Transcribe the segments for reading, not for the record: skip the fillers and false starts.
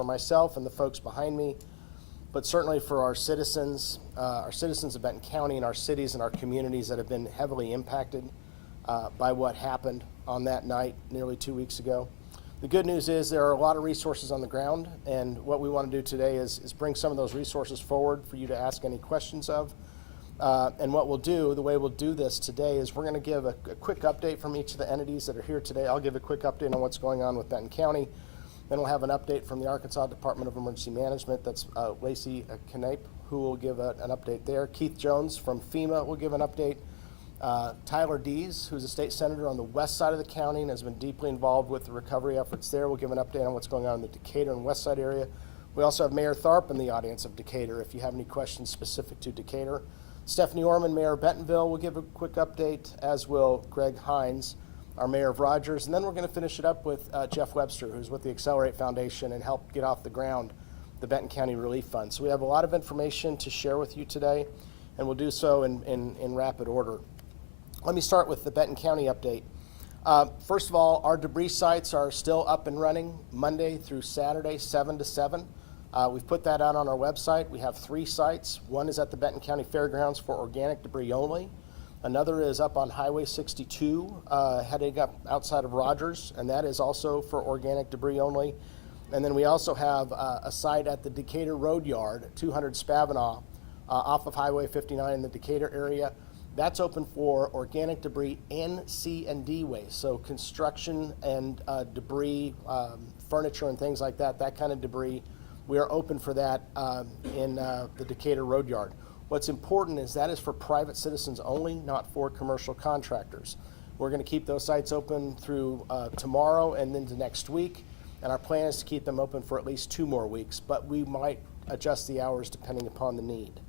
for myself and the folks behind me, but certainly for our citizens of Benton County and our cities and our communities that have been heavily impacted by what happened on that night nearly 2 weeks ago. The good news is there are a lot of resources on the ground, and what we want to do today is bring some of those resources forward for you to ask any questions of. And what we'll do, the way we'll do this today is we're going to give a quick update from each of the entities that are here today. I'll give a quick update on what's going on with Benton County. Then we'll have an update from the Arkansas Department of Emergency Management. That's Lacey Knape, who will give an update there. Keith Jones from FEMA will give an update. Tyler Dees, who's a state senator on the west side of the county and has been deeply involved with the recovery efforts there, will give an update on what's going on in the Decatur and west side area. We also have Mayor Tharp in the audience of Decatur if you have any questions specific to Decatur. Stephanie Orman, Mayor of Bentonville, will give a quick update, as will Greg Hines, our Mayor of Rogers. And then we're going to finish it up with Jeff Webster, who's with the Accelerate Foundation and helped get off the ground the Benton County Relief Fund. So we have a lot of information to share with you today, and we'll do so in rapid order. Let me start with the Benton County update. First of all, our debris sites are still up and running Monday through Saturday, 7 to 7. We've put that out on our website. We have 3 sites. One is at the Benton County Fairgrounds for organic debris only. Another is up on Highway 62, heading up outside of Rogers, and that is also for organic debris only. And then we also have a site at the Decatur Road Yard, 200 Spavinaw, off of Highway 59 in the Decatur area. That's open for organic debris and C and D waste, so construction and debris, furniture and things like that, that kind of debris. We are open for that in the Decatur Road Yard. What's important is that is for private citizens only, not for commercial contractors. We're going to keep those sites open through tomorrow and into next week, and our plan is to keep them open for at least 2 more weeks, but we might adjust the hours depending upon the need.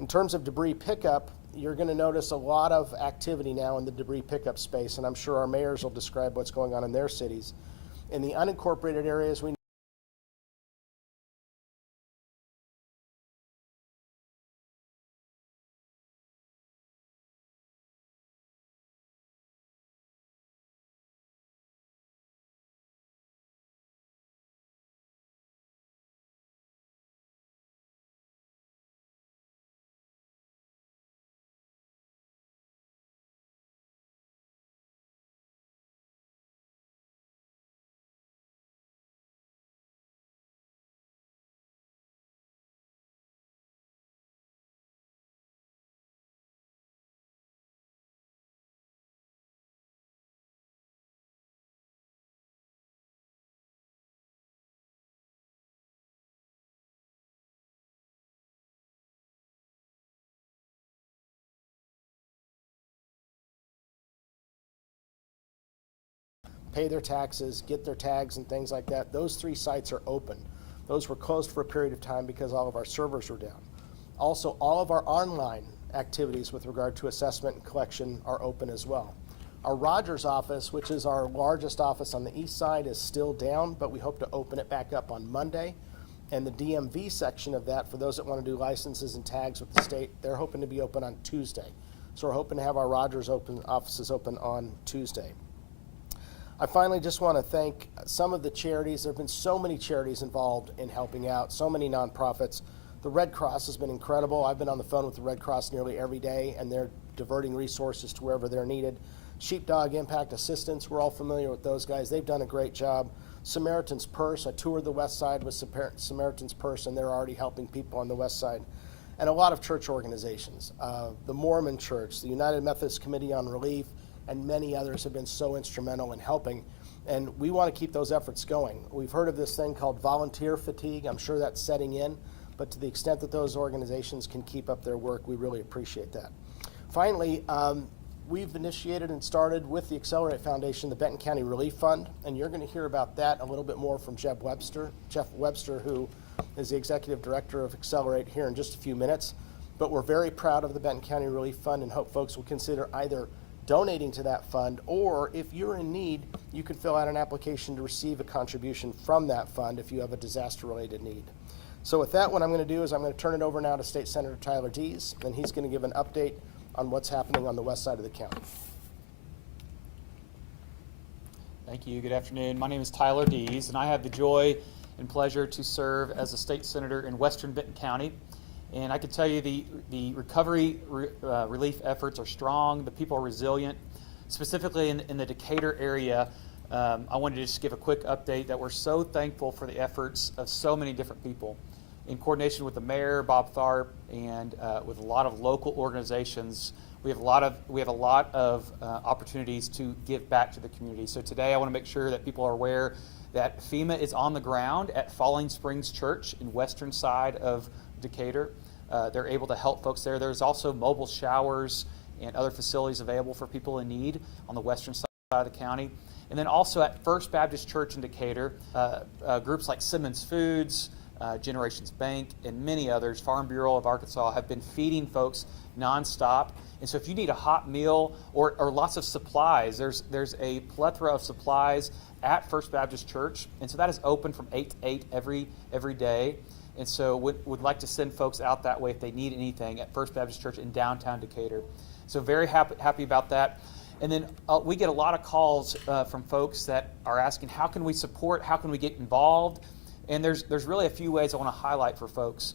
In terms of debris pickup, you're going to notice a lot of activity now in the debris pickup space, and I'm sure our mayors will describe what's going on in their cities. In the unincorporated areas, we pay their taxes, get their tags and things like that. Those 3 sites are open. Those were closed for a period of time because all of our servers were down. Also, all of our online activities with regard to assessment and collection are open as well. Our Rogers office, which is our largest office on the east side, is still down, but we hope to open it back up on Monday. And the DMV section of that, for those that want to do licenses and tags with the state, they're hoping to be open on Tuesday. So we're hoping to have our Rogers offices open on Tuesday. I finally just want to thank some of the charities. There have been so many charities involved in helping out, so many nonprofits. The Red Cross has been incredible. I've been on the phone with the Red Cross nearly every day, and they're diverting resources to wherever they're needed. Sheepdog Impact Assistance, we're all familiar with those guys. They've done a great job. Samaritan's Purse, I toured the west side with Samaritan's Purse, and they're already helping people on the west side. And a lot of church organizations. The Mormon Church, the United Methodist Committee on Relief, and many others have been so instrumental in helping. And we want to keep those efforts going. We've heard of this thing called volunteer fatigue. I'm sure that's setting in, but to the extent that those organizations can keep up their work, we really appreciate that. Finally, we've initiated and started with the Accelerate Foundation, the Benton County Relief Fund, and you're going to hear about that a little bit more from Jeff Webster, who is the Executive Director of Accelerate, here in just a few minutes. But we're very proud of the Benton County Relief Fund and hope folks will consider either donating to that fund, or if you're in need, you can fill out an application to receive a contribution from that fund if you have a disaster-related need. So with that, what I'm going to do is I'm going to turn it over now to State Senator Tyler Dees, and he's going to give an update on what's happening on the west side of the county. Thank you. Good afternoon. My name is Tyler Dees, and I have the joy and pleasure to serve as a state senator in western Benton County. And I can tell you the recovery relief efforts are strong. The people are resilient. Specifically in the Decatur area, I wanted to just give a quick update that we're so thankful for the efforts of so many different people. In coordination with the mayor, Bob Tharp, and with a lot of local organizations, we have a lot of opportunities to give back to the community. So today I want to make sure that people are aware that FEMA is on the ground at Falling Springs Church in western side of Decatur. They're able to help folks there. There's also mobile showers and other facilities available for people in need on the western side of the county. And then also at First Baptist Church in Decatur, groups like Simmons Foods, Generations Bank, and many others, Farm Bureau of Arkansas, have been feeding folks nonstop. And so if you need a hot meal or lots of supplies, there's a plethora of supplies at First Baptist Church. And so that is open from 8 to 8 every day. And so would like to send folks out that way if they need anything at First Baptist Church in downtown Decatur. So very happy about that. And then we get a lot of calls from folks that are asking, how can we support, how can we get involved? And there's really a few ways I want to highlight for folks.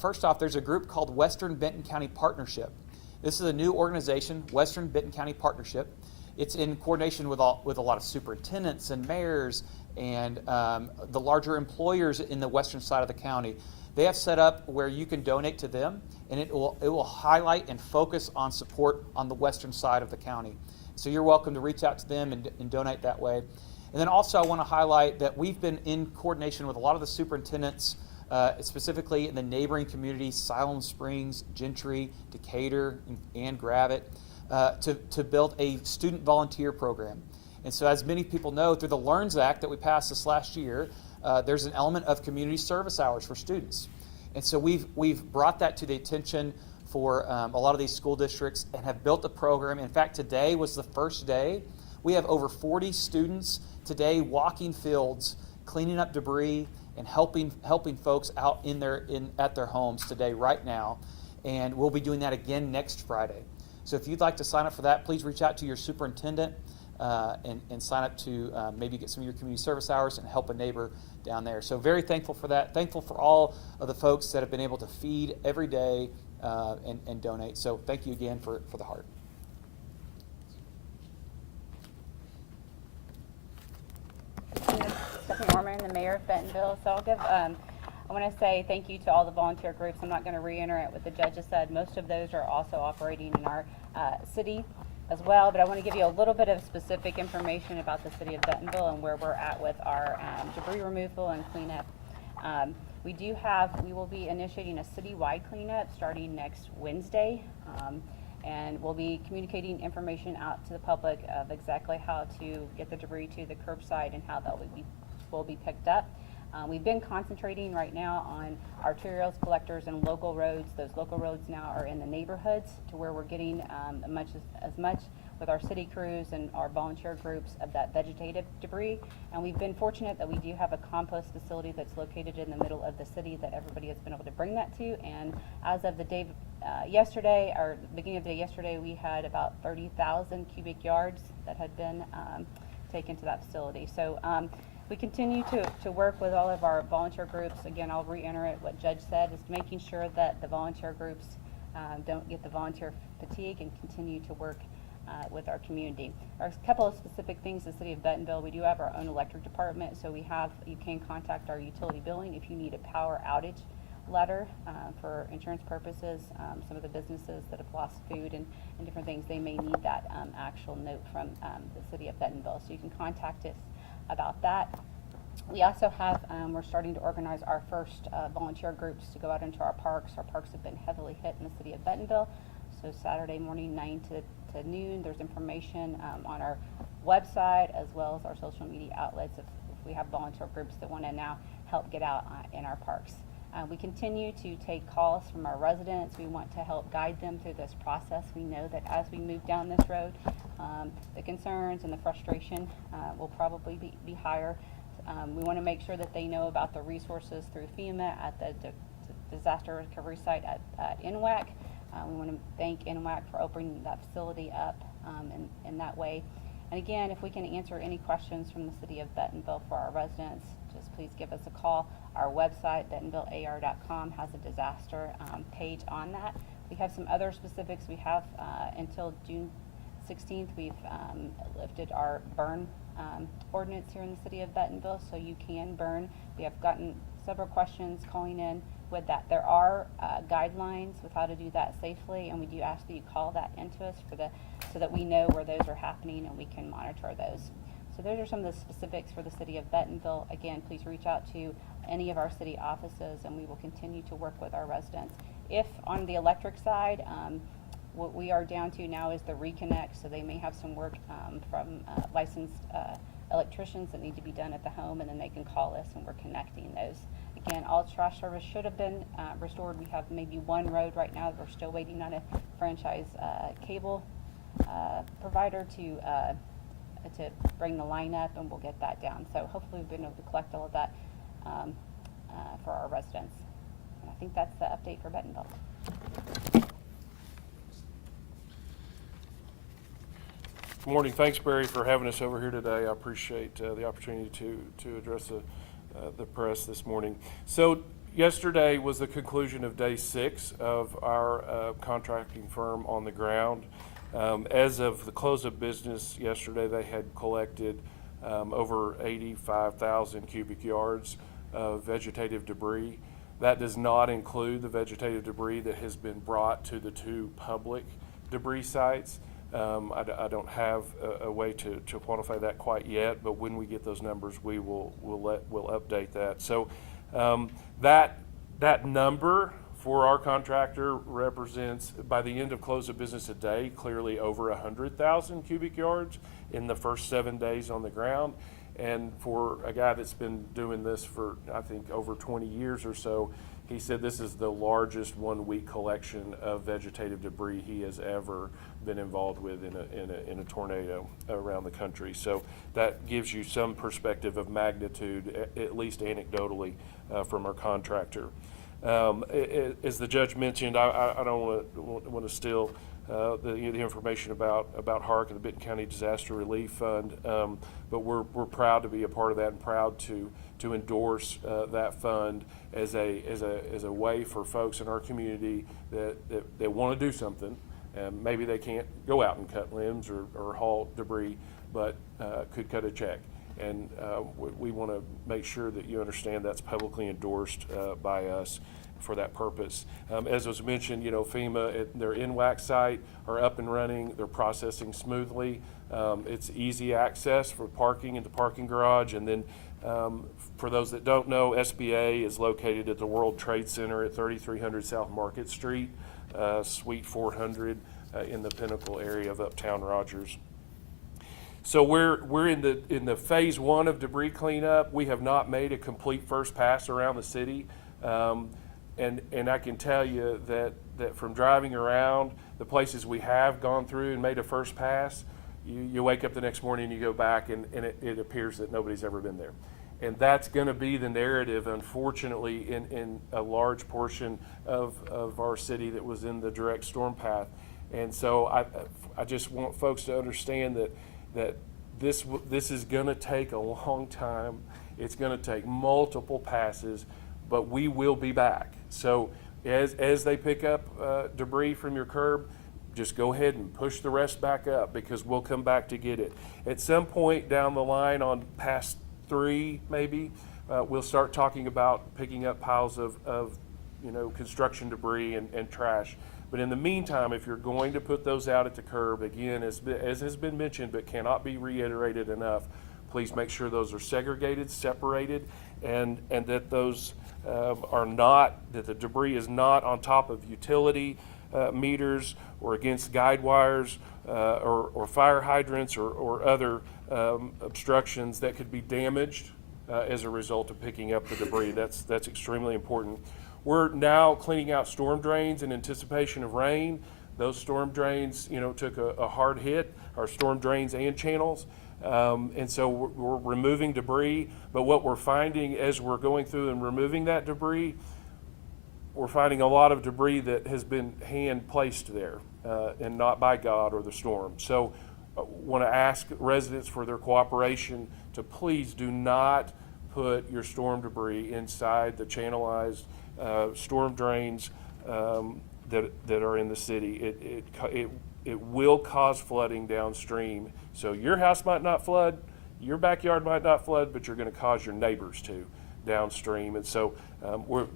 First off, there's a group called Western Benton County Partnership. This is a new organization, Western Benton County Partnership. It's in coordination with a lot of superintendents and mayors and the larger employers in the western side of the county. They have set up where you can donate to them, and it will highlight and focus on support on the western side of the county. So you're welcome to reach out to them and donate that way. And then also I want to highlight that we've been in coordination with a lot of the superintendents, specifically in the neighboring communities, Siloam Springs, Gentry, Decatur, and Gravette, to build a student volunteer program. And so as many people know, through the LEARNS Act that we passed this last year, there's an element of community service hours for students. And so we've brought that to the attention for a lot of these school districts and have built a program. In fact, today was the first day. We have over 40 students today walking fields, cleaning up debris, and helping folks out at their homes today, right now. And we'll be doing that again next Friday. So if you'd like to sign up for that, please reach out to your superintendent and sign up to maybe get some of your community service hours and help a neighbor down there. So very thankful for that. Thankful for all of the folks that have been able to feed every day and donate. So thank you again for the heart. Stephanie Orman, the mayor of Bentonville. So I want to say thank you to all the volunteer groups. I'm not going to reiterate what the judges said. Most of those are also operating in our city as well, but I want to give you a little bit of specific information about the city of Bentonville and where we're at with our debris removal and cleanup. We will be initiating a citywide cleanup starting next Wednesday, and we'll be communicating information out to the public of exactly how to get the debris to the curbside and how that will be picked up. We've been concentrating right now on arterials, collectors, and local roads. Those local roads now are in the neighborhoods to where we're getting as much with our city crews and our volunteer groups of that vegetative debris. And we've been fortunate that we do have a compost facility that's located in the middle of the city that everybody has been able to bring that to. And as of the day yesterday, or beginning of the day yesterday, we had about 30,000 cubic yards that had been taken to that facility. So we continue to work with all of our volunteer groups. Again, I'll reiterate what Judge said, is making sure that the volunteer groups don't get the volunteer fatigue and continue to work with our community. There are a couple of specific things in the city of Bentonville. We do have our own electric department, so you can contact our utility billing if you need a power outage letter for insurance purposes. Some of the businesses that have lost food and different things, they may need that actual note from the city of Bentonville, so you can contact us about that. We also have, we're starting to organize our first volunteer groups to go out into our parks. Our parks have been heavily hit in the city of Bentonville. So Saturday morning, 9 to noon, there's information on our website as well as our social media outlets if we have volunteer groups that want to now help get out in our parks. We continue to take calls from our residents. We want to help guide them through this process. We know that as we move down this road, the concerns and the frustration will probably be higher. We want to make sure that they know about the resources through FEMA at the disaster recovery site at NWAC. We want to thank NWAC for opening that facility up in that way. And again, if we can answer any questions from the city of Bentonville for our residents, just please give us a call. Our website, bentonvillear.com, has a disaster page on that. We have some other specifics. We have until June 16th, we've lifted our burn ordinance here in the city of Bentonville, so you can burn. We have gotten several questions calling in with that. There are guidelines with how to do that safely, and we do ask that you call that into us so that we know where those are happening and we can monitor those. So those are some of the specifics for the city of Bentonville. Again, please reach out to any of our city offices, and we will continue to work with our residents. If on the electric side, what we are down to now is the reconnect, so they may have some work from licensed electricians that need to be done at the home, and then they can call us and we're connecting those. Again, all trash service should have been restored. We have maybe one road right now that we're still waiting on a franchise cable provider to bring the line up, and we'll get that down. So hopefully we've been able to collect all of that for our residents. And I think that's the update for Bentonville. Good morning. Thanks, Barry, for having us over here today. I appreciate the opportunity to address the press this morning. So yesterday was the conclusion of day 6 of our contracting firm on the ground. As of the close of business yesterday, they had collected over 85,000 cubic yards of vegetative debris. That does not include the vegetative debris that has been brought to the 2 public debris sites. I don't have a way to quantify that quite yet, but when we get those numbers, we'll update that. So that number for our contractor represents, by the end of close of business today, clearly over 100,000 cubic yards in the first 7 days on the ground. And for a guy that's been doing this for, I think, over 20 years or so, he said this is the largest 1-week collection of vegetative debris he has ever been involved with in a tornado around the country. So that gives you some perspective of magnitude, at least anecdotally, from our contractor. As the judge mentioned, I don't want to steal the information about HARC and the Benton County Disaster Relief Fund, but we're proud to be a part of that and proud to endorse that fund as a way for folks in our community that want to do something. Maybe they can't go out and cut limbs or haul debris, but could cut a check. And we want to make sure that you understand that's publicly endorsed by us for that purpose. As was mentioned, FEMA, their NWAC site are up and running. They're processing smoothly. It's easy access for parking in the parking garage. And then for those that don't know, SBA is located at the World Trade Center at 3300 South Market Street, Suite 400 in the Pinnacle area of Uptown Rogers. So we're in the phase 1 of debris cleanup. We have not made a complete first pass around the city. And I can tell you that from driving around the places we have gone through and made a first pass, you wake up the next morning and you go back and it appears that nobody's ever been there. And that's going to be the narrative, unfortunately, in a large portion of our city that was in the direct storm path. And so I just want folks to understand that this is going to take a long time. It's going to take multiple passes, but we will be back. So as they pick up debris from your curb, just go ahead and push the rest back up, because we'll come back to get it. At some point down the line, on past 3 maybe, we'll start talking about picking up piles of construction debris and trash. But in the meantime, if you're going to put those out at the curb, again, as has been mentioned but cannot be reiterated enough, please make sure those are segregated, separated, and that those that the debris is not on top of utility meters or against guide wires or fire hydrants or other obstructions that could be damaged as a result of picking up the debris. That's extremely important. We're now cleaning out storm drains in anticipation of rain. Those storm drains, took a hard hit, our storm drains and channels. And so we're removing debris. But what we're finding as we're going through and removing that debris, we're finding a lot of debris that has been hand placed there and not by God or the storm. So I want to ask residents for their cooperation to please do not put your storm debris inside the channelized storm drains that are in the city. It will cause flooding downstream. So your house might not flood, your backyard might not flood, but you're going to cause your neighbors to downstream. And so we're,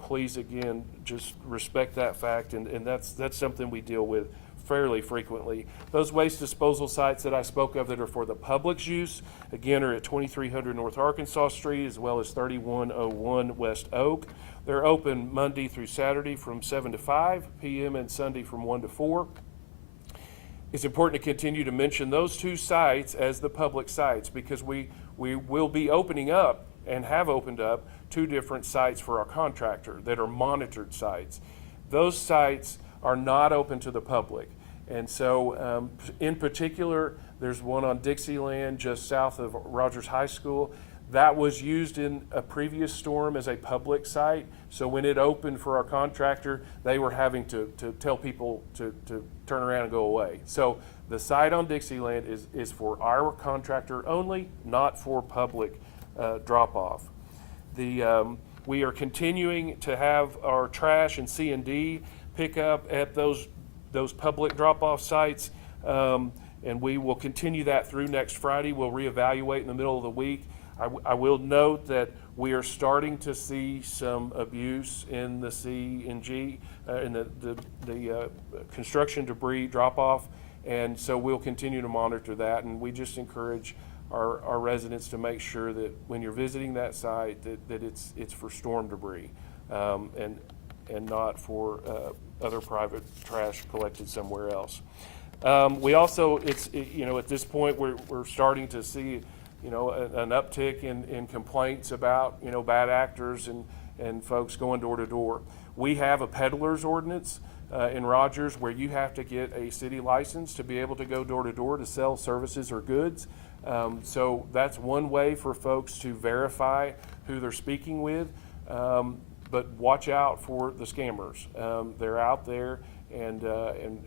please again, just respect that fact, and that's something we deal with fairly frequently. Those waste disposal sites that I spoke of that are for the public's use, again, are at 2300 North Arkansas Street as well as 3101 West Oak. They're open Monday through Saturday from 7 to 5 p.m. and Sunday from 1 to 4. It's important to continue to mention those two sites as the public sites because we will be opening up and have opened up 2 different sites for our contractor that are monitored sites. Those sites are not open to the public. And so in particular, there's one on Dixieland just south of Rogers High School. That was used in a previous storm as a public site. So when it opened for our contractor, they were having to tell people to turn around and go away. So the site on Dixieland is for our contractor only, not for public drop-off. We are continuing to have our trash and C&D pick up at those public drop-off sites, and we will continue that through next Friday. We'll reevaluate in the middle of the week. I will note that we are starting to see some abuse in the C&G, in the construction debris drop-off, and so we'll continue to monitor that, and we just encourage our residents to make sure that when you're visiting that site that it's for storm debris and not for other private trash collected somewhere else. We also, at this point we're starting to see an uptick in complaints about bad actors and folks going door to door. We have a peddler's ordinance in Rogers where you have to get a city license to be able to go door to door to sell services or goods. So that's one way for folks to verify who they're speaking with. But watch out for the scammers. They're out there, and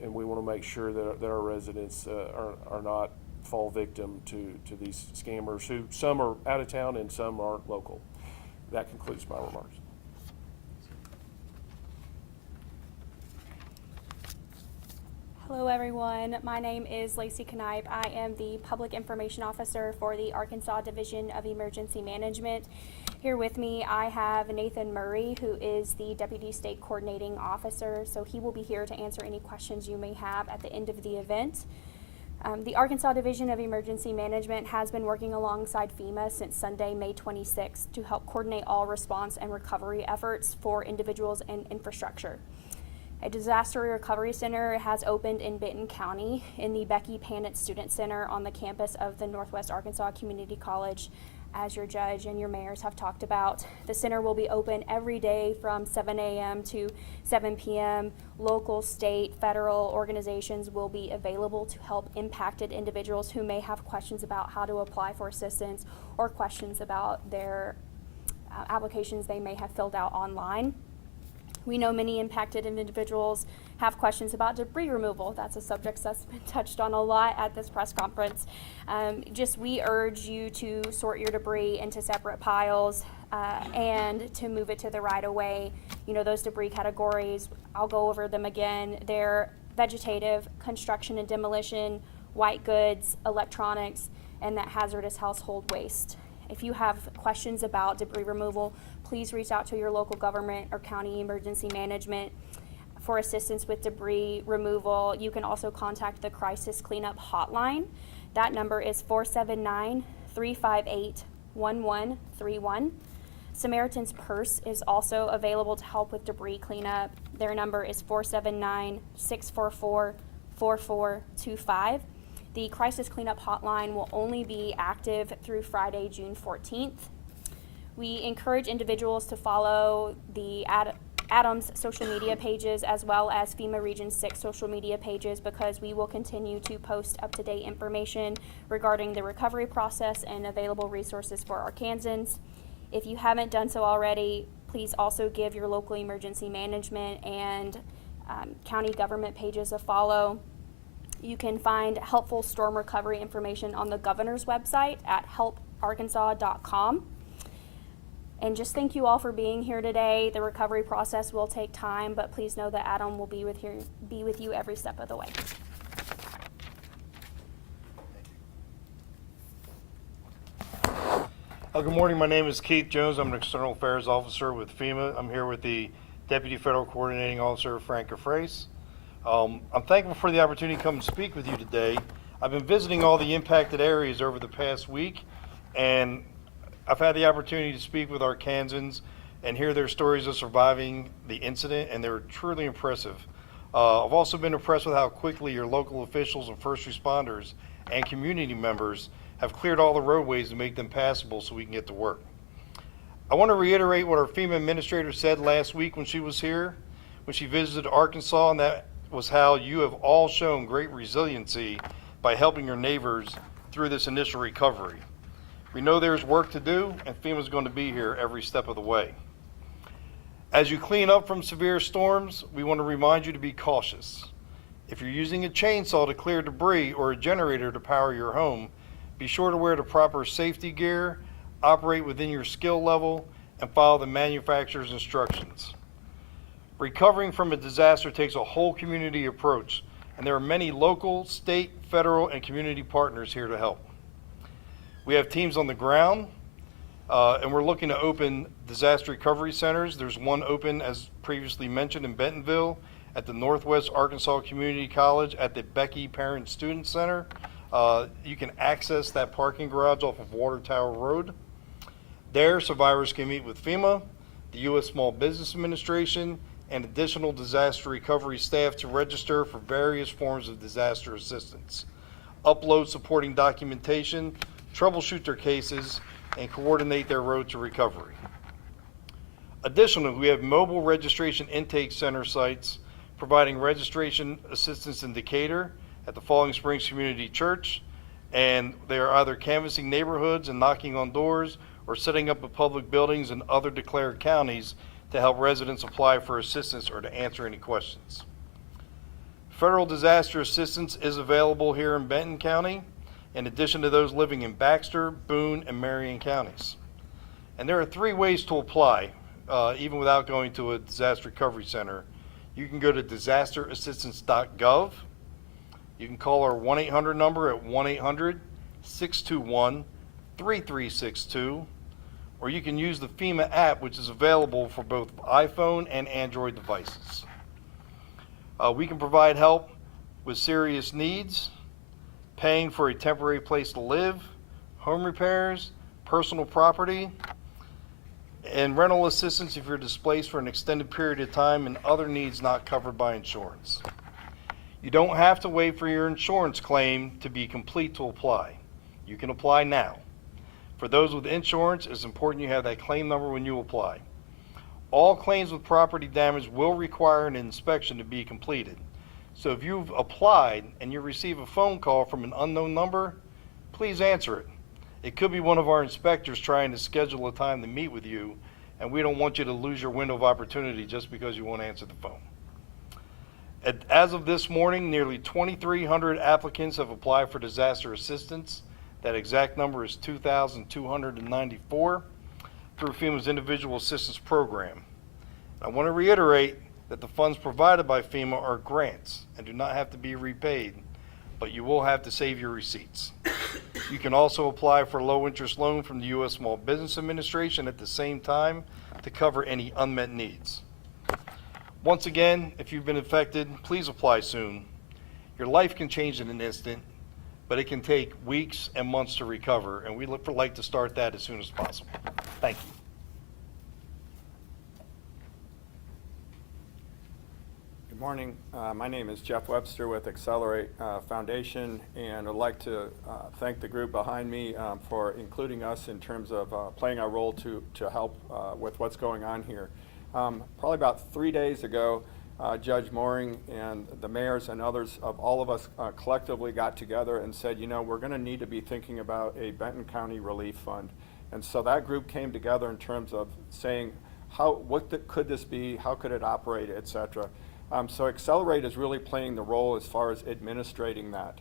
we want to make sure that our residents are not fall victim to these scammers who some are out of town and some aren't local. That concludes my remarks. Hello everyone, my name is Lacey Knipe. I am the Public Information Officer for the Arkansas Division of Emergency Management. Here with me I have Nathan Murray, who is the Deputy State Coordinating Officer, so he will be here to answer any questions you may have at the end of the event. The Arkansas Division of Emergency Management has been working alongside FEMA since Sunday, May 26th to help coordinate all response and recovery efforts for individuals and infrastructure. A disaster recovery center has opened in Benton County in the Becky Panitz Student Center on the campus of the Northwest Arkansas Community College, as your judge and your mayors have talked about. The center will be open every day from 7 a.m. to 7 p.m. Local, state, federal organizations will be available to help impacted individuals who may have questions about how to apply for assistance or questions about their applications they may have filled out online. We know many impacted individuals have questions about debris removal. That's a subject that's been touched on a lot at this press conference. We urge you to sort your debris into separate piles and to move it to the right of way. Those debris categories, I'll go over them again. They're vegetative, construction and demolition, white goods, electronics, and that hazardous household waste. If you have questions about debris removal, please reach out to your local government or county emergency management for assistance with debris removal. You can also contact the Crisis Cleanup Hotline. That number is 479-358-1131. Samaritan's Purse is also available to help with debris cleanup. Their number is 479-644-4425. The Crisis Cleanup Hotline will only be active through Friday, June 14th. We encourage individuals to follow the Adams social media pages as well as FEMA Region 6 social media pages because we will continue to post up-to-date information regarding the recovery process and available resources for Arkansans. If you haven't done so already, please also give your local emergency management and county government pages a follow. You can find helpful storm recovery information on the governor's website at helparkansas.com. And just thank you all for being here today. The recovery process will take time, but please know that Adam will be with you every step of the way. Good morning. My name is Keith Jones. I'm an External Affairs Officer with FEMA. I'm here with the Deputy Federal Coordinating Officer, Frank Gefrace. I'm thankful for the opportunity to come and speak with you today. I've been visiting all the impacted areas over the past week, and I've had the opportunity to speak with Arkansans and hear their stories of surviving the incident, and they're truly impressive. I've also been impressed with how quickly your local officials and first responders and community members have cleared all the roadways to make them passable so we can get to work. I want to reiterate what our FEMA administrator said last week when she was here, when she visited Arkansas, and that was how you have all shown great resiliency by helping your neighbors through this initial recovery. We know there's work to do, and FEMA's going to be here every step of the way. As you clean up from severe storms, we want to remind you to be cautious. If you're using a chainsaw to clear debris or a generator to power your home, be sure to wear the proper safety gear, operate within your skill level, and follow the manufacturer's instructions. Recovering from a disaster takes a whole community approach, and there are many local, state, federal, and community partners here to help. We have teams on the ground, and we're looking to open disaster recovery centers. There's one open, as previously mentioned, in Bentonville at the Northwest Arkansas Community College at the Becky Parent Student Center. You can access that parking garage off of Water Tower Road. There, survivors can meet with FEMA, the U.S. Small Business Administration, and additional disaster recovery staff to register for various forms of disaster assistance, upload supporting documentation, troubleshoot their cases, and coordinate their road to recovery. Additionally, we have mobile registration intake center sites providing registration assistance in Decatur at the Falling Springs Community Church, and they are either canvassing neighborhoods and knocking on doors or setting up in public buildings in other declared counties to help residents apply for assistance or to answer any questions. Federal disaster assistance is available here in Benton County, in addition to those living in Baxter, Boone, and Marion counties. And there are 3 ways to apply, even without going to a disaster recovery center. You can go to disasterassistance.gov. You can call our 1-800 number at 1-800-621-3362, or you can use the FEMA app, which is available for both iPhone and Android devices. We can provide help with serious needs, paying for a temporary place to live, home repairs, personal property, and rental assistance if you're displaced for an extended period of time, and other needs not covered by insurance. You don't have to wait for your insurance claim to be complete to apply. You can apply now. For those with insurance, it's important you have that claim number when you apply. All claims with property damage will require an inspection to be completed. So if you've applied and you receive a phone call from an unknown number, please answer it. It could be one of our inspectors trying to schedule a time to meet with you, and we don't want you to lose your window of opportunity just because you won't answer the phone. As of this morning, nearly 2,300 applicants have applied for disaster assistance. That exact number is 2,294 through FEMA's Individual Assistance Program. I want to reiterate that the funds provided by FEMA are grants and do not have to be repaid, but you will have to save your receipts. You can also apply for a low-interest loan from the U.S. Small Business Administration at the same time to cover any unmet needs. Once again, if you've been affected, please apply soon. Your life can change in an instant, but it can take weeks and months to recover, and we'd like to start that as soon as possible. Thank you. Good morning. My name is Jeff Webster with Accelerate Foundation, and I'd like to thank the group behind me for including us in terms of playing our role to help with what's going on here. Probably about 3 days ago, Judge Mooring and the mayors and others of all of us collectively got together and said, you know, we're going to need to be thinking about a Benton County Relief Fund. And so that group came together in terms of saying, could this be, how could it operate, et cetera. So Accelerate is really playing the role as far as administrating that.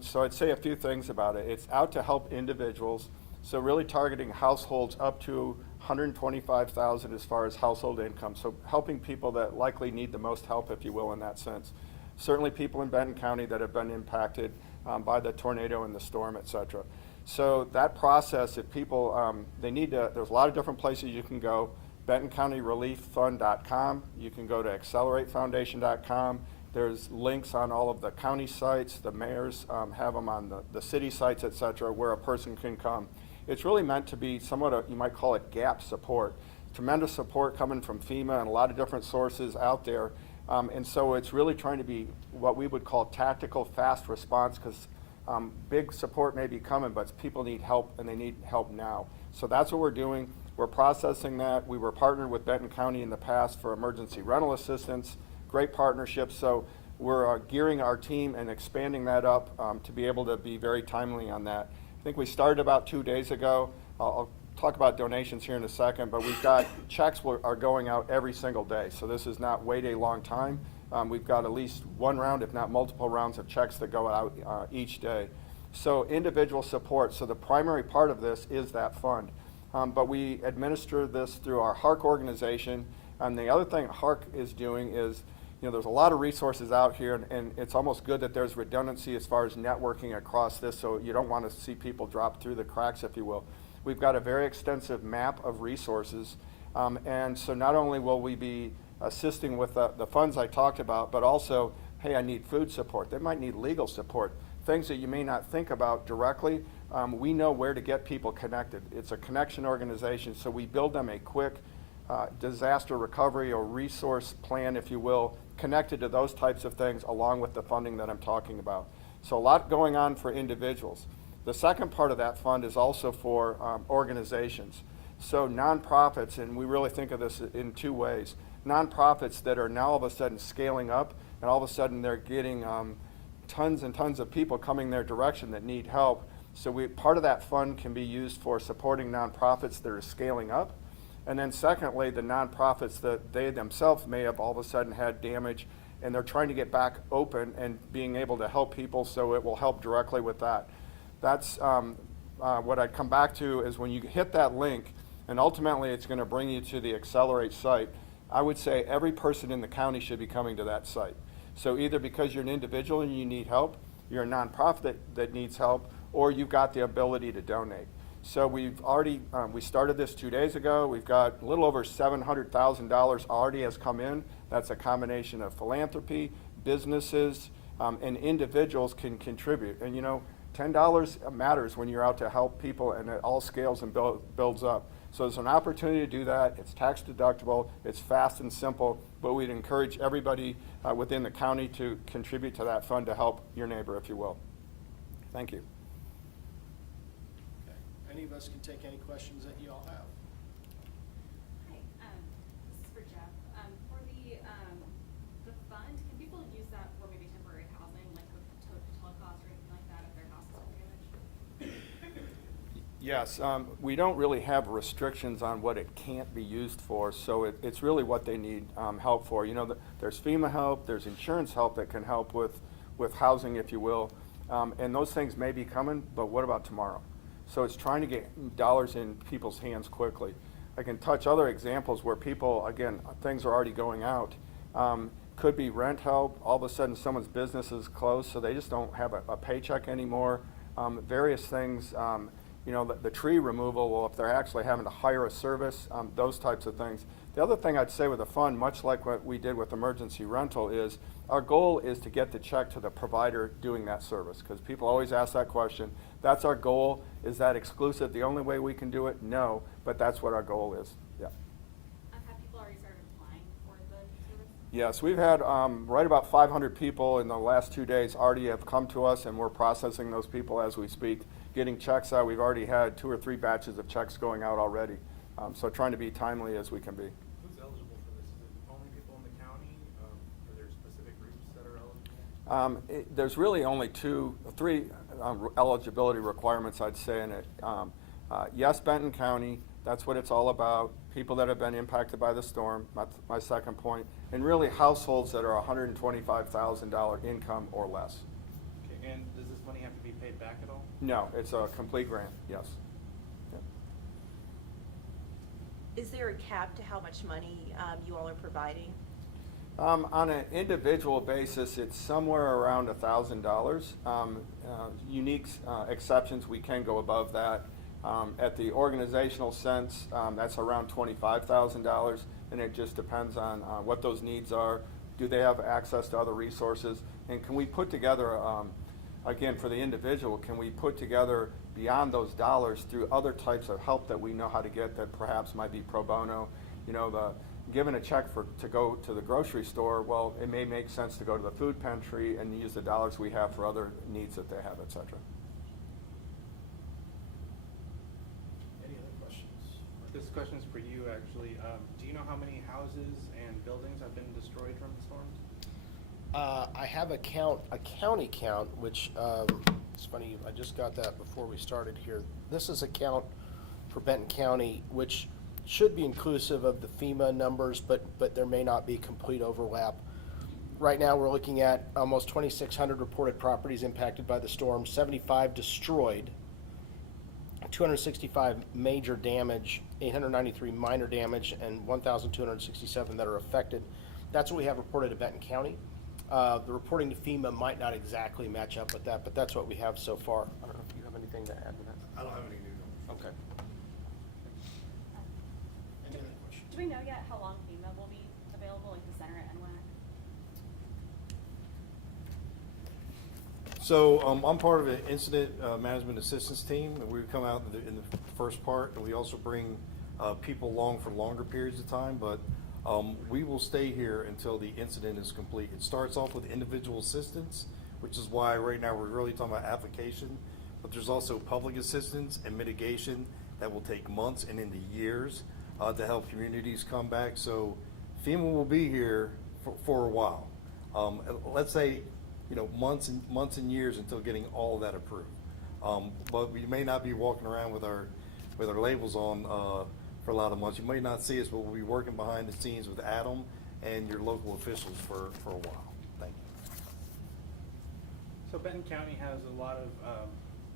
So I'd say a few things about it. It's out to help individuals, so really targeting households up to 125,000 as far as household income. So helping people that likely need the most help, if you will, in that sense. Certainly people in Benton County that have been impacted by the tornado and the storm, et cetera. So that process, if people, they need to, there's a lot of different places you can go. BentonCountyReliefFund.com. You can go to AccelerateFoundation.com. There's links on all of the county sites. The mayors have them on the city sites, et cetera, where a person can come. It's really meant to be somewhat you might call it gap support. Tremendous support coming from FEMA and a lot of different sources out there. And so it's really trying to be what we would call tactical fast response, because big support may be coming, but people need help, and they need help now. So that's what we're doing. We're processing that. We were partnered with Benton County in the past for emergency rental assistance. Great partnership. So we're gearing our team and expanding that up to be able to be very timely on that. I think we started about 2 days ago. I'll talk about donations here in a second, but we've got checks are going out every single day. So this is not wait a long time. We've got at least one round, if not multiple rounds of checks that go out each day. So individual support. So the primary part of this is that fund. But we administer this through our HARC organization. And the other thing HARC is doing is, there's a lot of resources out here, and it's almost good that there's redundancy as far as networking across this, so you don't want to see people drop through the cracks, if you will. We've got a very extensive map of resources, and so not only will we be assisting with the funds I talked about, but also, hey, I need food support. They might need legal support, things that you may not think about directly. We know where to get people connected. It's a connection organization, so we build them a quick disaster recovery or resource plan, if you will, connected to those types of things along with the funding that I'm talking about. So a lot going on for individuals. The second part of that fund is also for organizations. So nonprofits, and we really think of this in two ways. Nonprofits that are now all of a sudden scaling up, and all of a sudden they're getting tons and tons of people coming their direction that need help. So part of that fund can be used for supporting nonprofits that are scaling up. And then secondly, the nonprofits that they themselves may have all of a sudden had damage, and they're trying to get back open and being able to help people, so it will help directly with that. That's what I'd come back to is when you hit that link, and ultimately it's going to bring you to the Accelerate site. I would say every person in the county should be coming to that site. So either because you're an individual and you need help, you're a nonprofit that needs help, or you've got the ability to donate. So we've already, we started this 2 days ago. We've got a little over $700,000 already has come in. That's a combination of philanthropy, businesses, and individuals can contribute. And $10 matters when you're out to help people, and it all scales and builds up. So there's an opportunity to do that. It's tax deductible, it's fast and simple, but we'd encourage everybody within the county to contribute to that fund to help your neighbor, if you will. Thank you. Any of us can take any questions that you all have. Hi, this is for Jeff. For the fund, can people use that for maybe temporary housing, like hotel costs or anything like that if their house is damaged? Yes, we don't really have restrictions on what it can't be used for, so it's really what they need help for. There's FEMA help, there's insurance help that can help with housing, if you will, and those things may be coming, but what about tomorrow? So it's trying to get dollars in people's hands quickly. I can touch other examples where people, again, things are already going out. Could be rent help. All of a sudden someone's business is closed, so they just don't have a paycheck anymore. Various things, the tree removal, well, if they're actually having to hire a service, those types of things. The other thing I'd say with the fund, much like what we did with emergency rental, is our goal is to get the check to the provider doing that service, because people always ask that question. That's our goal. Is that exclusive? The only way we can do it? No, but that's what our goal is. Yeah. Have people already started applying for the service? Yes, we've had right about 500 people in the last 2 days already have come to us, and we're processing those people as we speak, getting checks out. We've already had 2 or 3 batches of checks going out already, so trying to be timely as we can be. Who's eligible for this? Is it only people in the county? Are there specific groups that are eligible? There's really only 3 eligibility requirements, I'd say, in it. Yes, Benton County, that's what it's all about. People that have been impacted by the storm, that's my second point. And really households that are $125,000 income or less. Okay, and does this money have to be paid back at all? No, it's a complete grant, yes. Yeah. Is there a cap to how much money you all are providing? On an individual basis, it's somewhere around $1,000. Unique exceptions, we can go above that. At the organizational sense, that's around $25,000, and it just depends on what those needs are. Do they have access to other resources? And can we put together, again, for the individual, can we put together beyond those dollars through other types of help that we know how to get that perhaps might be pro bono? You know, given a check to go to the grocery store, well, it may make sense to go to the food pantry and use the dollars we have for other needs that they have, et cetera. Any other questions? This question is for you, actually. Do you know how many houses and buildings have been destroyed from the storms? I have a county count, which, it's funny, I just got that before we started here. This is a count for Benton County, which should be inclusive of the FEMA numbers, but there may not be complete overlap. Right now, we're looking at almost 2,600 reported properties impacted by the storm, 75 destroyed, 265 major damage, 893 minor damage, and 1,267 that are affected. That's what we have reported to Benton County. The reporting to FEMA might not exactly match up with that, but that's what we have so far. I don't know if you have anything to add to that. I don't have any new numbers. Okay. Any other questions? Do we know yet how long FEMA will be available, like the center at NWAC? So I'm part of an incident management assistance team, and we come out in the first part, and we also bring people along for longer periods of time, but we will stay here until the incident is complete. It starts off with individual assistance, which is why right now we're really talking about application, but there's also public assistance and mitigation that will take months and into years to help communities come back. So FEMA will be here for a while. Let's say, months and years until getting all of that approved. But we may not be walking around with our labels on for a lot of months. You may not see us, but we'll be working behind the scenes with Adam and your local officials for a while. Thank you. So Benton County has a lot of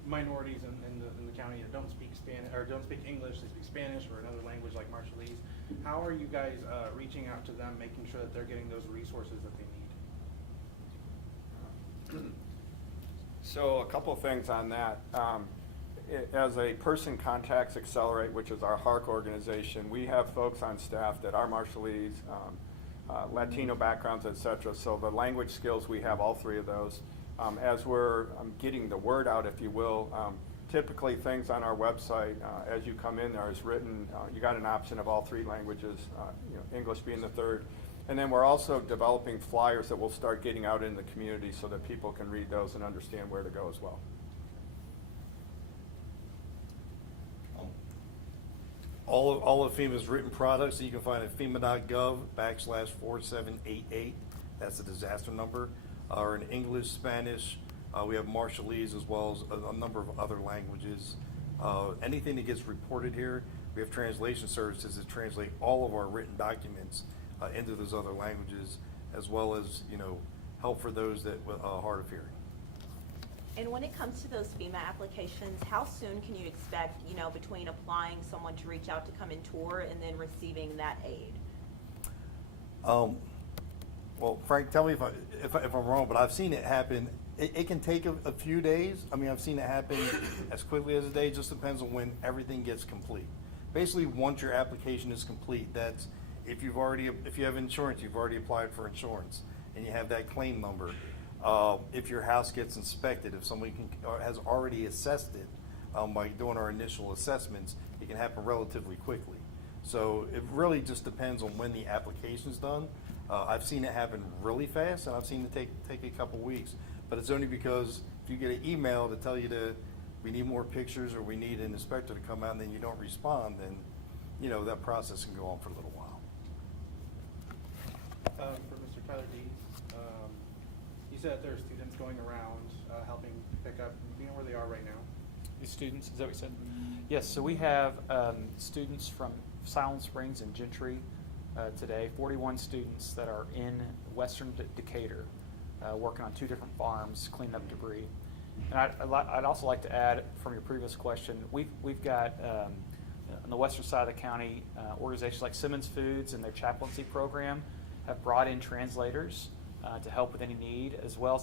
minorities in the county that don't speak Spanish or don't speak English. They speak Spanish or another language like Marshallese. How are you guys reaching out to them, making sure that they're getting those resources that they need? So a couple of things on that. As a person contacts Accelerate, which is our HARC organization, we have folks on staff that are Marshallese, Latino backgrounds, et cetera. So the language skills, we have all three of those. As we're getting the word out, if you will, typically things on our website, as you come in there is written, you got an option of all three languages, English being the third. And then we're also developing flyers that we'll start getting out in the community so that people can read those and understand where to go as well. All of FEMA's written products you can find at FEMA.gov/4788. That's the disaster number. Or in English, Spanish. We have Marshallese as well as a number of other languages. Anything that gets reported here, we have translation services that translate all of our written documents into those other languages, as well as help for those that are hard of hearing. And when it comes to those FEMA applications, how soon can you expect, between applying someone to reach out to come and tour and then receiving that aid? Well, Frank, tell me if I'm wrong, but I've seen it happen. It can take a few days. I mean, I've seen it happen as quickly as a day. It just depends on when everything gets complete. Basically, once your application is complete, that's if you have insurance, you've already applied for insurance, and you have that claim number. If your house gets inspected, if somebody has already assessed it by doing our initial assessments, it can happen relatively quickly. So it really just depends on when the application's done. I've seen it happen really fast, and I've seen it take a couple weeks. But it's only because if you get an email to tell you we need more pictures or we need an inspector to come out, and then you don't respond, then that process can go on for a little while. For Mr. Tyler Dees, you said that there are students going around helping pick up. Do you know where they are right now? The students, is that what you said? Yes, so we have students from Silent Springs and Gentry today, 41 students that are in western Decatur working on 2 different farms, cleaning up debris. And I'd also like to add from your previous question, we've got on the western side of the county, organizations like Simmons Foods and their chaplaincy program have brought in translators to help with any need. As well,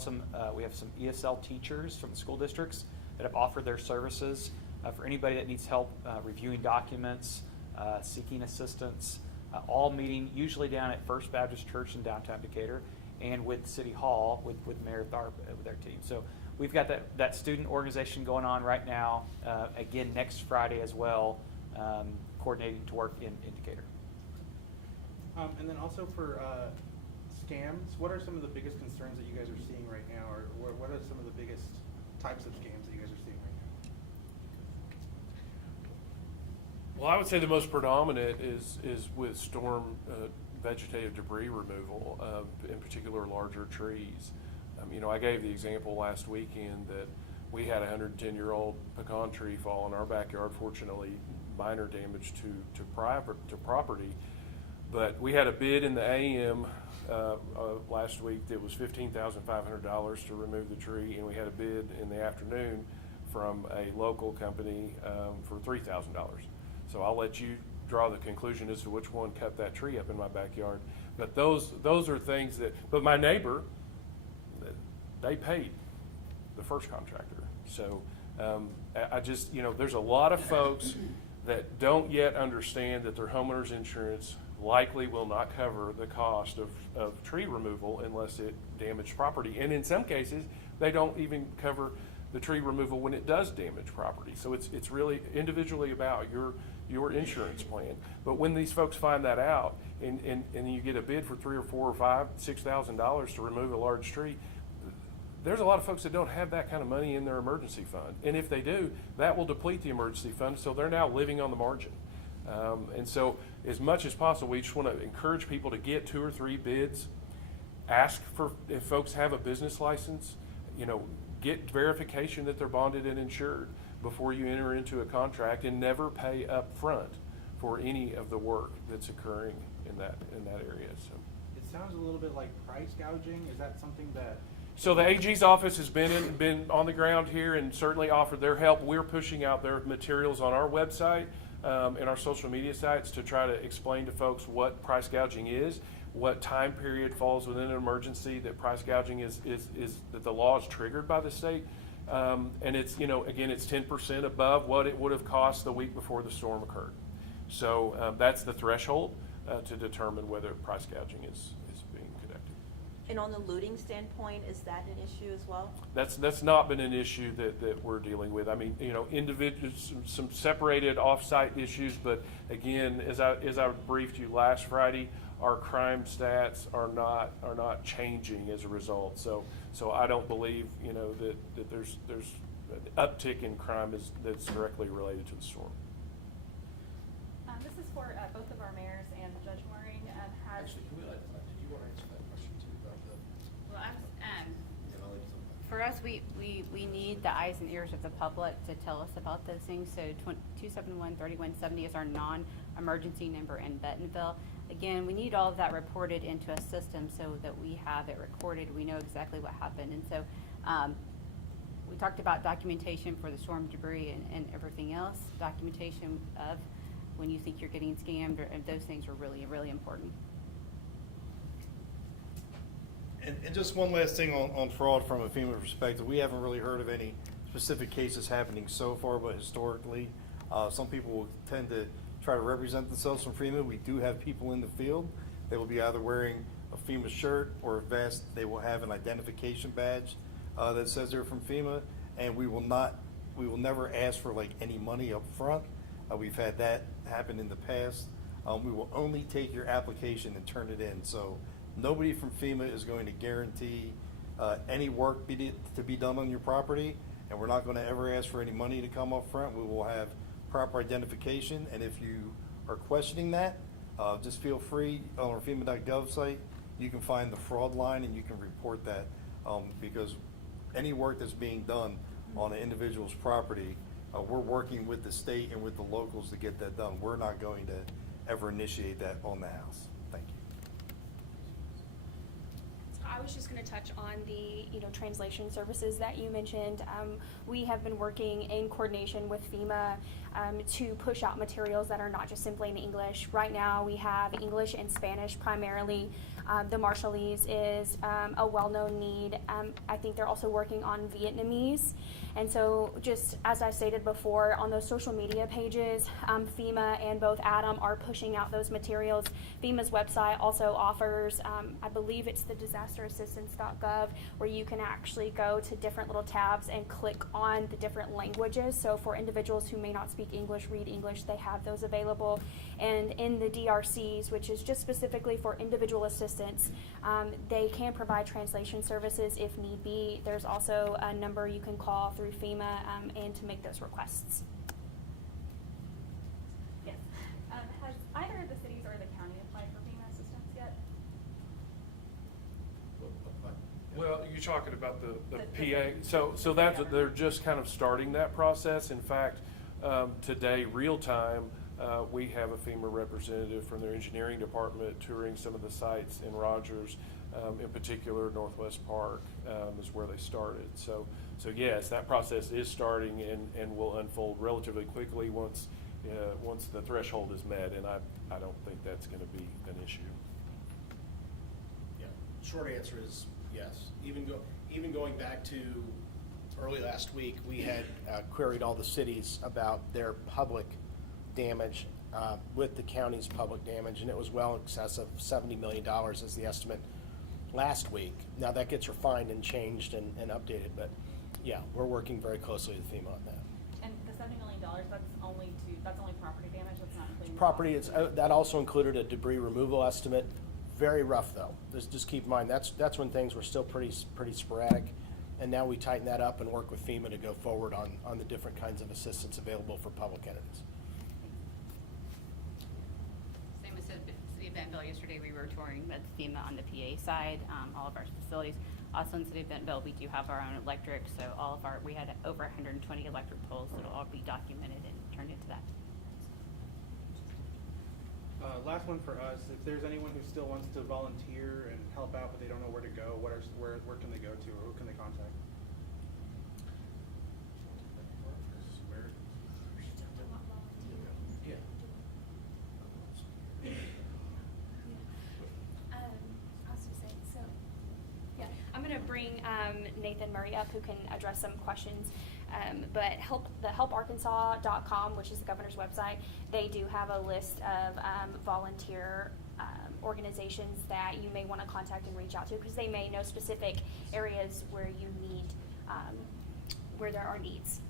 we have some ESL teachers from the school districts that have offered their services for anybody that needs help reviewing documents, seeking assistance, all meeting usually down at First Baptist Church in downtown Decatur and with City Hall with Mayor Tharp with their team. So we've got that student organization going on right now, again next Friday as well, coordinating to work in Decatur. And then also for scams, what are some of the biggest concerns that you guys are seeing right now, or what are some of the biggest types of scams that you guys are seeing right now? Well, I would say the most predominant is with storm vegetative debris removal, in particular larger trees. I gave the example last weekend that we had a 110-year-old pecan tree fall in our backyard. Fortunately, minor damage to property, but we had a bid in the AM last week that was $15,500 to remove the tree, and we had a bid in the afternoon from a local company for $3,000. So I'll let you draw the conclusion as to which one cut that tree up in my backyard. But those are things but my neighbor, they paid the first contractor. So I just, there's a lot of folks that don't yet understand that their homeowner's insurance likely will not cover the cost of tree removal unless it damaged property. And in some cases, they don't even cover the tree removal when it does damage property. So it's really individually about your insurance plan. But when these folks find that out and you get a bid for $3,000 or $4,000 or $5,000, $6,000 to remove a large tree, there's a lot of folks that don't have that kind of money in their emergency fund. And if they do, that will deplete the emergency fund, so they're now living on the margin. And so as much as possible, we just want to encourage people to get 2 or 3 bids. Ask for, if folks have a business license, get verification that they're bonded and insured before you enter into a contract, and never pay up front for any of the work that's occurring in that area. So It sounds a little bit like price gouging. Is that something that? So the AG's office has been on the ground here and certainly offered their help. We're pushing out their materials on our website and our social media sites to try to explain to folks what price gouging is, what time period falls within an emergency that price gouging is that the law is triggered by the state. And it's, again, it's 10% above what it would have cost the week before the storm occurred. So that's the threshold to determine whether price gouging is being conducted. And on the looting standpoint, is that an issue as well? That's not been an issue that we're dealing with. I mean, individuals, some separated off-site issues, but again, as I briefed you last Friday, our crime stats are not changing as a result. So I don't believe that there's an uptick in crime that's directly related to the storm. This is for both of our mayors, and Judge Waring has. Actually, did you want to answer that question too about the? Well, Yeah, I'll let you talk. for us, we need the eyes and ears of the public to tell us about those things. So 271-3170 is our non-emergency number in Bentonville. Again, we need all of that reported into a system so that we have it recorded. We know exactly what happened. And so we talked about documentation for the storm debris and everything else. Documentation of when you think you're getting scammed, and those things are really, really important. And just one last thing on fraud from a FEMA perspective. We haven't really heard of any specific cases happening so far, but historically, some people will tend to try to represent themselves from FEMA. We do have people in the field. They will be either wearing a FEMA shirt or a vest. They will have an identification badge that says they're from FEMA, and we will never ask for any money up front. We've had that happen in the past. We will only take your application and turn it in. So nobody from FEMA is going to guarantee any work to be done on your property, and we're not going to ever ask for any money to come up front. We will have proper identification, and if you are questioning that, just feel free on our FEMA.gov site. You can find the fraud line and you can report that because any work that's being done on an individual's property, we're working with the state and with the locals to get that done. We're not going to ever initiate that on the house. Thank you. I was just going to touch on the translation services that you mentioned. We have been working in coordination with FEMA to push out materials that are not just simply in English. Right now, we have English and Spanish primarily. The Marshallese is a well-known need. I think they're also working on Vietnamese. And so just as I stated before, on those social media pages, FEMA and both Adam are pushing out those materials. FEMA's website also offers, I believe it's the disasterassistance.gov, where you can actually go to different little tabs and click on the different languages. So for individuals who may not speak English, read English, they have those available. And in the DRCs, which is just specifically for individual assistance, they can provide translation services if need be. There's also a number you can call through FEMA and to make those requests. Yes. Has either of the cities or the county applied for FEMA assistance yet? Well, you're talking about the PA, so that's, they're just kind of starting that process. In fact, today, real time, we have a FEMA representative from their engineering department touring some of the sites in Rogers, in particular Northwest Park is where they started. So yes, that process is starting and will unfold relatively quickly once the threshold is met, and I don't think that's going to be an issue. Yeah, short answer is yes. Even going back to early last week, we had queried all the cities about their public damage with the county's public damage, and it was well in excess of $70 million is the estimate last week. Now that gets refined and changed and updated, but yeah, we're working very closely with FEMA on that. And the $70 million, that's only property damage, that's not including Property, it's, that also included a debris removal estimate. Very rough though. Just keep in mind, that's when things were still pretty sporadic, and now we tighten that up and work with FEMA to go forward on the different kinds of assistance available for public entities. Same as City of Bentonville, yesterday we were touring with FEMA on the PA side, all of our facilities. Also in City of Bentonville, we do have our own electric, so we had over 120 electric poles that'll all be documented and turned into that. Last one for us, if there's anyone who still wants to volunteer and help out but they don't know where to go, where can they go to, or who can they contact? I'm going to bring Nathan Murray up, who can address some questions. But the helparkansas.com, which is the governor's website, they do have a list of volunteer organizations that you may want to contact and reach out to, because they may know specific areas where you need, where there are needs.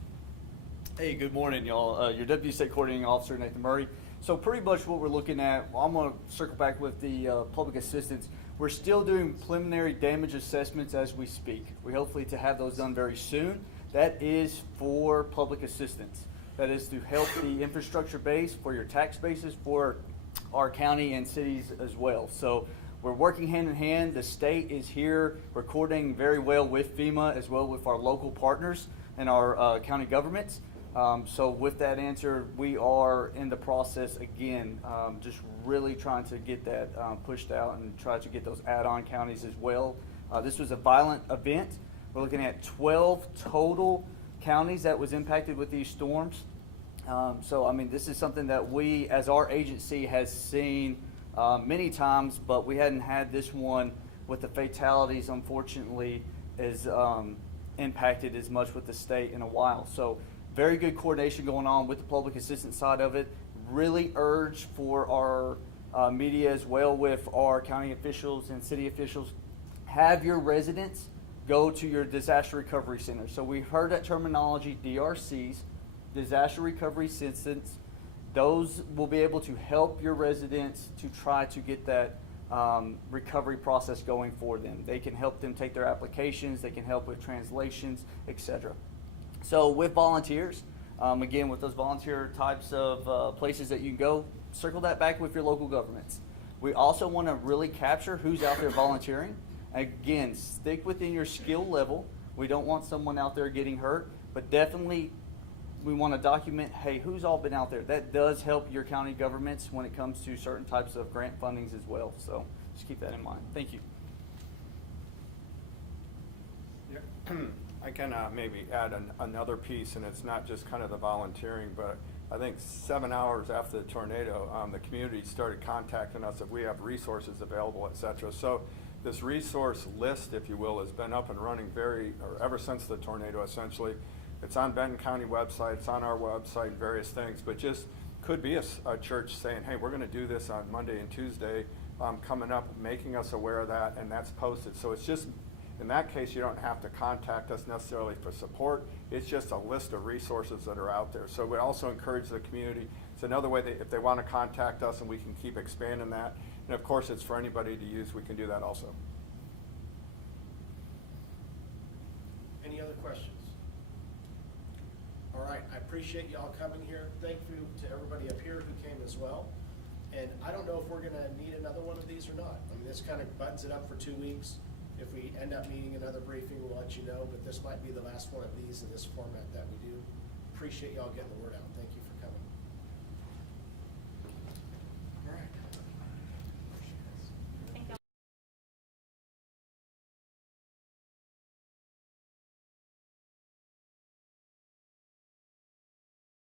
Hey, good morning, y'all. Your Deputy State Coordinating Officer, Nathan Murray. So pretty much what we're looking at, I'm going to circle back with the public assistance. We're still doing preliminary damage assessments as we speak. We hopefully to have those done very soon. That is for public assistance. That is to help the infrastructure base for your tax bases for our county and cities as well. So we're working hand in hand. The state is here. We're coordinating very well with FEMA as well with our local partners and our county governments. So with that answer, we are in the process again, just really trying to get that pushed out and try to get those add-on counties as well. This was a violent event. We're looking at 12 total counties that was impacted with these storms. So I mean, this is something that we, as our agency, has seen many times, but we hadn't had this one with the fatalities, unfortunately, as impacted as much with the state in a while. So very good coordination going on with the public assistance side of it. Really urge for our media as well with our county officials and city officials, have your residents go to your disaster recovery center. So we've heard that terminology, DRCs, disaster recovery centers. Those will be able to help your residents to try to get that recovery process going for them. They can help them take their applications, they can help with translations, etc. So with volunteers, again, with those volunteer types of places that you can go, circle that back with your local governments. We also want to really capture who's out there volunteering. Again, stick within your skill level. We don't want someone out there getting hurt, but definitely we want to document, hey, who's all been out there. That does help your county governments when it comes to certain types of grant fundings as well. So just keep that in mind. Thank you. I can maybe add another piece, and it's not just kind of the volunteering, but I think 7 hours after the tornado, the community started contacting us if we have resources available, et cetera. So this resource list, if you will, has been up and running ever since the tornado, essentially. It's on Benton County website, it's on our website, various things, but just could be a church saying, hey, we're gonna do this on Monday and Tuesday, coming up, making us aware of that, and that's posted. So it's just, in that case, you don't have to contact us necessarily for support. It's just a list of resources that are out there. So we also encourage the community. It's another way that if they want to contact us, and we can keep expanding that. And of course, it's for anybody to use. We can do that also. Any other questions? All right, I appreciate y'all coming here. Thank you to everybody up here who came as well. And I don't know if we're gonna need another one of these or not. I mean, this kind of buttons it up for 2 weeks. If we end up needing another briefing, we'll let you know, but this might be the last one of these in this format that we do. Appreciate y'all getting the word out. Thank you